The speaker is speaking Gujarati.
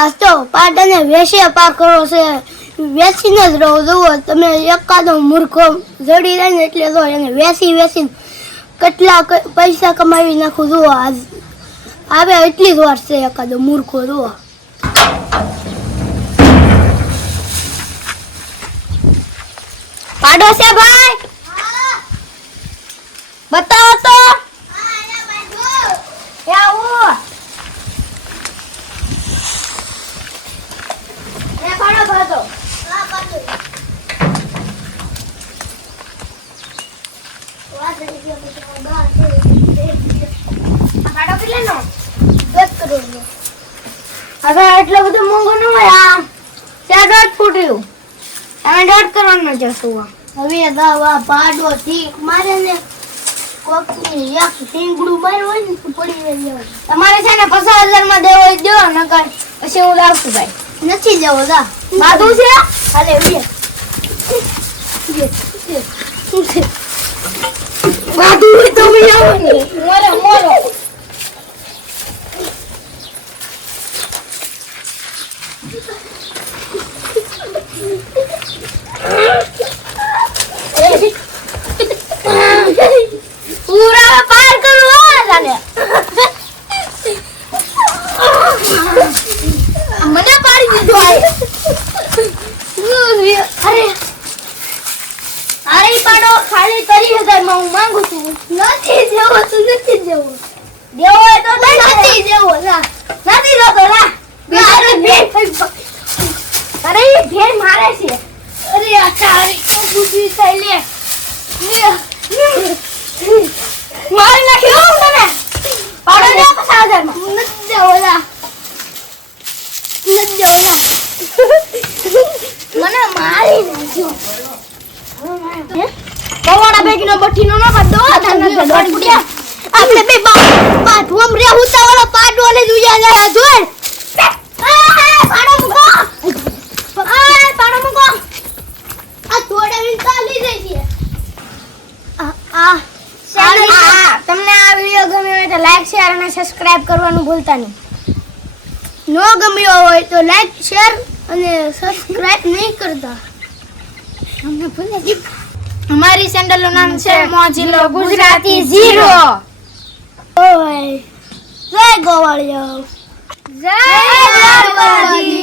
આ તો પાડાને વેસે પાર કરો છે, વેસીને જ રહો. જુઓ તમે એકાદો મૂર્ખો જડી જાય ને એટલે તો એને વેસી કેટલા પૈસા કમાવી નાખું. જુઓ આજ આવે એટલી જ વાર છે એકાદો મૂર્ખો. જુઓ પાડો છે ભાઈ, બતાવો તો. હવે એટલો બધો મોંઘો ન હોય. આ 4 ફૂટ્યું, તમે 1.5 કરવાનું જશું. હવે દાવા પાડો ઠીક મારે ને કોકની એક સીંગડું માર્યું હોય ને તો પડી જાય. તમારે છે ને 50,000 માં દેવો હોય દેવો, નકર પછી હું લાવશું ભાઈ. નથી જવો દા બાદુ છે હાલે વીએ શું છે બાદુ તો મે આવો ને મોરો પૂરા પાર કરો જાને. મને પાડી દીધો આ. અરે પાડો ખાલી 30,000 માં હું માંગુ છું. નથી દેવો તો નથી દેવો. દેવો હોય તો નથી દેવો લા નથી દેતો લા. અરે ભેર મારે છે. અરે આ તારી બુદ્ધિ થઈ લે મારી નાખ્યો હું તને. પાડો દે 50,000 માં. નથી દેવો લા નથી દેવો લા મને મારી નાખ્યો. કવાડા બેગનો બઠ્ઠીનો ન કાઢો. ધન દોડ પડ્યા. આપણે બે પાટ ઓમ રે ઉતાવળો પાટ ઓલે દુજા જાય જોર. પાડો મૂકો. પાડો મૂકો. આ થોડા મિનિટ ચાલી જશે. તમને આ વિડિયો ગમ્યો હોય તો લાઈક શેર અને સબસ્ક્રાઇબ કરવાનું ભૂલતા નહીં. નો ગમ્યો હોય તો લાઈક શેર અને સબસ્ક્રાઇબ નહીં કરતા. તમને ભૂલી ગઈ. અમારી ચેનલનું નામ છે મોજીલો ગુજરાતી 0. ઓય જય ગોવાળિયા જય ગણપતિ.